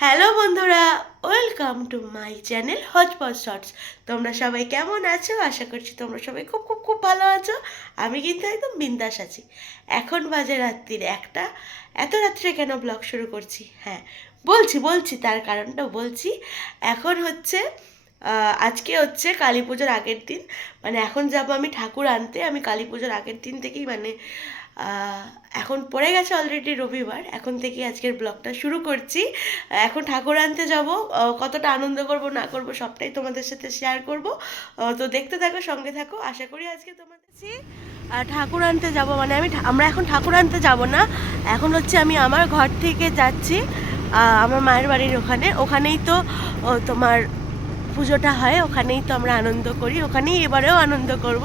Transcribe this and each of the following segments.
Hello বন্ধুরা, welcome to my channel hodgepodge shorts. তোমরা সবাই কেমন আছো? আশা করছি তোমরা সবাই খুব খুব খুব ভালো আছো। আমি কিন্তু একদম বিন্দাস আছি। এখন বাজে রাত্রির একটা। এত রাত্রে কেন ব্লগ শুরু করছি? হ্যাঁ, বলছি তার কারণটা বলছি। এখন হচ্ছে আজকে হচ্ছে কালী পুজোর আগের দিন। মানে এখন যাব আমি ঠাকুর আনতে। আমি কালী পুজোর আগের দিন থেকেই মানে আহ, এখন পড়ে গেছে অলরেডি রবিবার, এখন থেকে আজকের ব্লগটা শুরু করছি। এখন ঠাকুর আনতে যাব। কতটা আনন্দ করব না করব সবটাই তোমাদের সাথে শেয়ার করব। তো দেখতে থাকো, সঙ্গে থাকো। আশা করি আজকে তোমাদের ঠাকুর আনতে যাব। মানে আমরা এখন ঠাকুর আনতে যাব না, এখন হচ্ছে আমি আমার ঘর থেকে যাচ্ছি আমার মায়ের বাড়ির ওখানেই তো তোমার পুজোটা হয়, ওখানেই তো আমরা আনন্দ করি, ওখানেই এবারেও আনন্দ করব।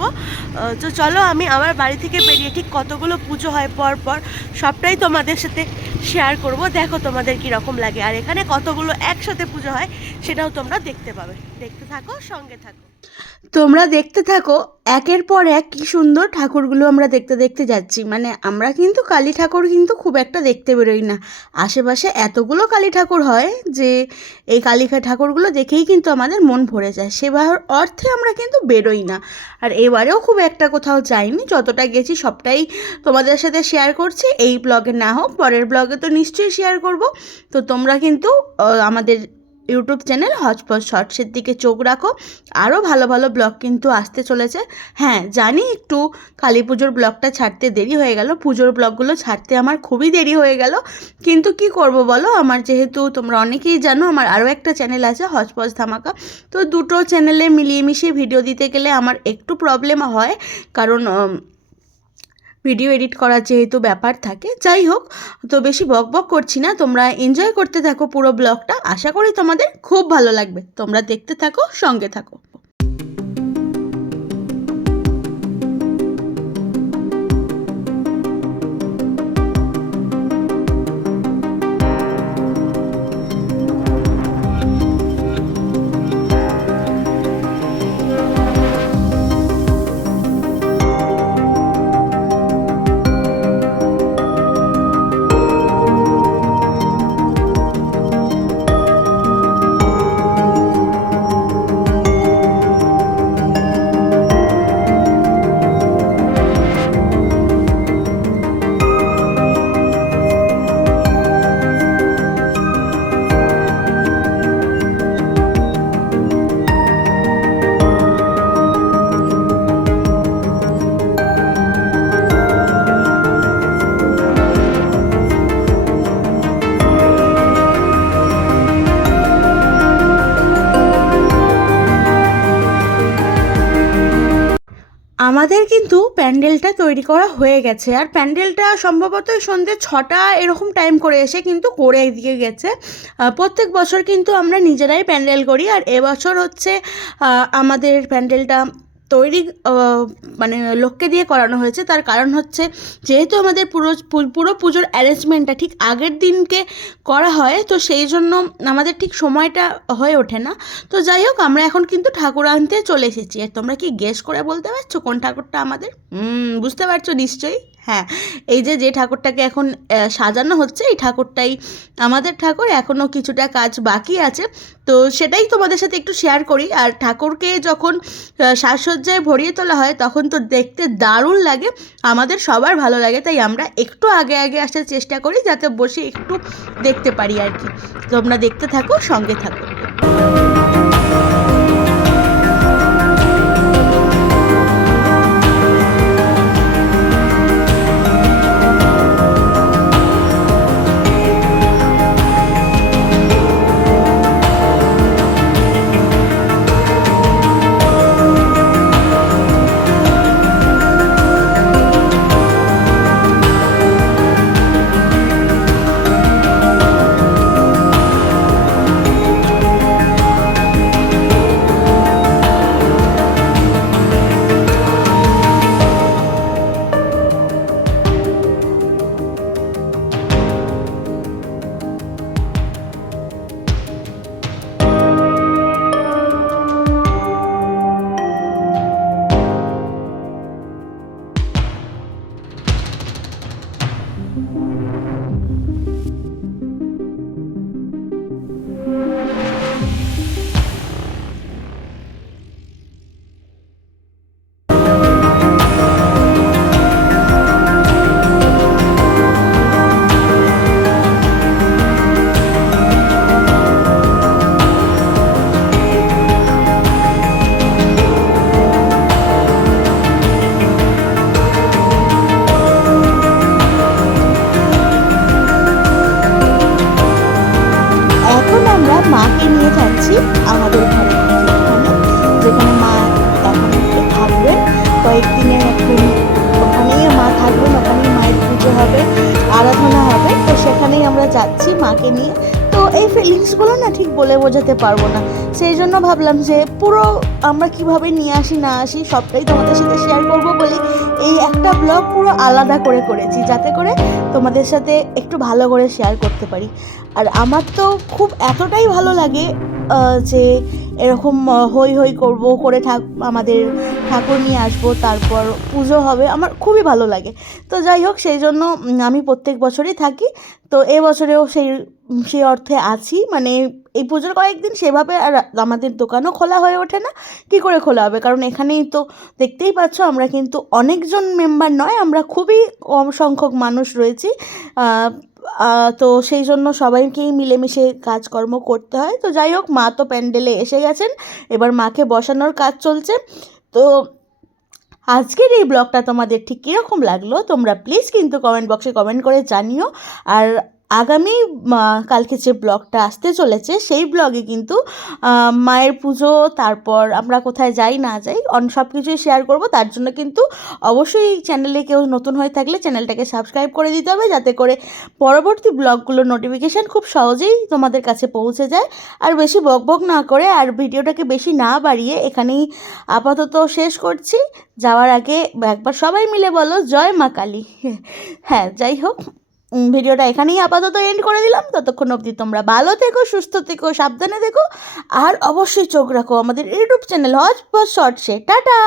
তো চলো, আমি আমার বাড়ি থেকে বেরিয়ে ঠিক কতগুলো পুজো হয় পর পর সবটাই তোমাদের সাথে শেয়ার করব। দেখো তোমাদের কীরকম লাগে, আর এখানে কতগুলো একসাথে পুজো হয় সেটাও তোমরা দেখতে পাবে। দেখতে থাকো, সঙ্গে থাকো। তোমরা দেখতে থাকো, একের পর এক কি সুন্দর ঠাকুরগুলো আমরা দেখতে দেখতে যাচ্ছি। মানে আমরা কিন্তু কালী ঠাকুর কিন্তু খুব একটা দেখতে বেরোই না, আশেপাশে এতগুলো কালী ঠাকুর হয় যে এই কালী ঠাকুরগুলো দেখেই কিন্তু আমাদের মন ভরে যায়, সেবার অর্থে আমরা কিন্তু বেরোই না। আর এবারেও খুব একটা কোথাও যাইনি, যতটা গেছি সবটাই তোমাদের সাথে শেয়ার করছি। এই ব্লগে না হোক পরের ব্লগে তো নিশ্চয়ই শেয়ার করব। তো তোমরা কিন্তু আমাদের ইউটিউব চ্যানেল হজপজ শর্টসের দিকে চোখ রাখো, আরও ভালো ভালো ব্লগ কিন্তু আসতে চলেছে। হ্যাঁ জানি একটু কালী পুজোর ব্লগটা ছাড়তে দেরি হয়ে গেল, পুজোর ব্লগগুলো ছাড়তে আমার খুবই দেরি হয়ে গেল, কিন্তু কি করব বলো, আমার যেহেতু তোমরা অনেকেই জানো আমার আরও একটা চ্যানেল আছে হজপজ ধামাকা। তো দুটো চ্যানেলে মিলিয়ে মিশিয়ে ভিডিও দিতে গেলে আমার একটু প্রবলেম হয়, কারণ ভিডিও এডিট করার যেহেতু ব্যাপার থাকে। যাই হোক, তো বেশি বক বক করছি না, তোমরা এনজয় করতে থাকো পুরো ব্লগটা, আশা করি তোমাদের খুব ভালো লাগবে। তোমরা দেখতে থাকো, সঙ্গে থাকো। আমাদের কিন্তু প্যান্ডেলটা তৈরি করা হয়ে গেছে, আর প্যান্ডেলটা সম্ভবত সন্ধ্যে 6টা এরকম টাইম করে এসে কিন্তু করে দিয়ে গেছে। প্রত্যেক বছর কিন্তু আমরা নিজেরাই প্যান্ডেল করি, আর এবছর হচ্ছে আমাদের প্যান্ডেলটা তৈরি মানে লোককে দিয়ে করানো হয়েছে। তার কারণ হচ্ছে যেহেতু আমাদের পুরো পুজোর অ্যারেঞ্জমেন্টটা ঠিক আগের দিনকে করা হয়, তো সেই জন্য আমাদের ঠিক সময়টা হয়ে ওঠে না। তো যাই হোক, আমরা এখন কিন্তু ঠাকুর আনতে চলে এসেছি। আর তোমরা কি গেস করে বলতে পারছো কোন ঠাকুরটা আমাদের? বুঝতে পারছো নিশ্চয়ই। হ্যাঁ, এই যে ঠাকুরটাকে এখন সাজানো হচ্ছে, এই ঠাকুরটাই আমাদের ঠাকুর। এখনও কিছুটা কাজ বাকি আছে, তো সেটাই তোমাদের সাথে একটু শেয়ার করি। আর ঠাকুরকে যখন সাজসজ্জায় ভরিয়ে তোলা হয় তখন তো দেখতে দারুণ লাগে, আমাদের সবার ভালো লাগে, তাই আমরা একটু আগে আগে আসার চেষ্টা করি যাতে বসে একটু দেখতে পারি আর কি। তোমরা দেখতে থাকো, সঙ্গে থাকো। মাকে নিয়ে যাচ্ছি আমাদের ঘরে, যেখানে মা এখন থাকবেন কয়েকদিনের। এখন ওখানেই মা থাকবেন, ওখানেই মায়ের পুজো হবে, আরাধনা হবে। তো সেখানেই আমরা যাচ্ছি মাকে নিয়ে। তো এই ফিলিংসগুলো না ঠিক বলে বোঝাতে পারবো না, সেই জন্য ভাবলাম যে পুরো আমরা কিভাবে নিয়ে আসি না আসি সবটাই তোমাদের সাথে শেয়ার করব বলে এই একটা ব্লগ পুরো আলাদা করে করেছি, যাতে করে তোমাদের সাথে একটু ভালো করে শেয়ার করতে পারি। আর আমার তো খুব এতটাই ভালো লাগে যে এরকম হই হই করবো করে আমাদের ঠাকুর নিয়ে আসবো, তারপর পুজো হবে, আমার খুবই ভালো লাগে। তো যাই হোক, সেই জন্য আমি প্রত্যেক বছরই থাকি। তো এবছরেও সেই অর্থে আছি, মানে এই পুজোর কয়েকদিন সেভাবে আর আমাদের দোকানও খোলা হয়ে ওঠে না। কী করে খোলা হবে, কারণ এখানেই তো দেখতেই পাচ্ছ আমরা কিন্তু অনেকজন মেম্বার নয়, আমরা খুবই কম সংখ্যক মানুষ রয়েছি। তো সেই জন্য সবাইকেই মিলেমিশে কাজকর্ম করতে হয়। তো যাই হোক, মা তো প্যান্ডেলে এসে গেছেন, এবার মাকে বসানোর কাজ চলছে। তো আজকের এই ব্লগটা তোমাদের ঠিক কীরকম লাগলো তোমরা প্লিজ কিন্তু কমেন্ট বক্সে কমেন্ট করে জানিও। আর আগামী কালকে যে ব্লগটা আসতে চলেছে সেই ব্লগে কিন্তু মায়ের পুজো, তারপর আমরা কোথায় যাই না যাই সব কিছুই শেয়ার করব। তার জন্য কিন্তু অবশ্যই চ্যানেলে কেউ নতুন হয়ে থাকলে চ্যানেলটাকে সাবস্ক্রাইব করে দিতে হবে, যাতে করে পরবর্তী ব্লগগুলোর নোটিফিকেশান খুব সহজেই তোমাদের কাছে পৌঁছে যায়। আর বেশি বকবক না করে আর ভিডিওটাকে বেশি না বাড়িয়ে এখানেই আপাতত শেষ করছি। যাওয়ার আগে একবার সবাই মিলে বলো জয় মা কালী। হ্যাঁ, যাই হোক, ভিডিওটা এখানেই আপাতত এন্ড করে দিলাম। ততক্ষণ অবধি তোমরা ভালো থেকো, সুস্থ থেকো, সাবধানে থেকো, আর অবশ্যই চোখ রাখো আমাদের ইউটিউব চ্যানেল হজপজ শর্টসে। টাটা।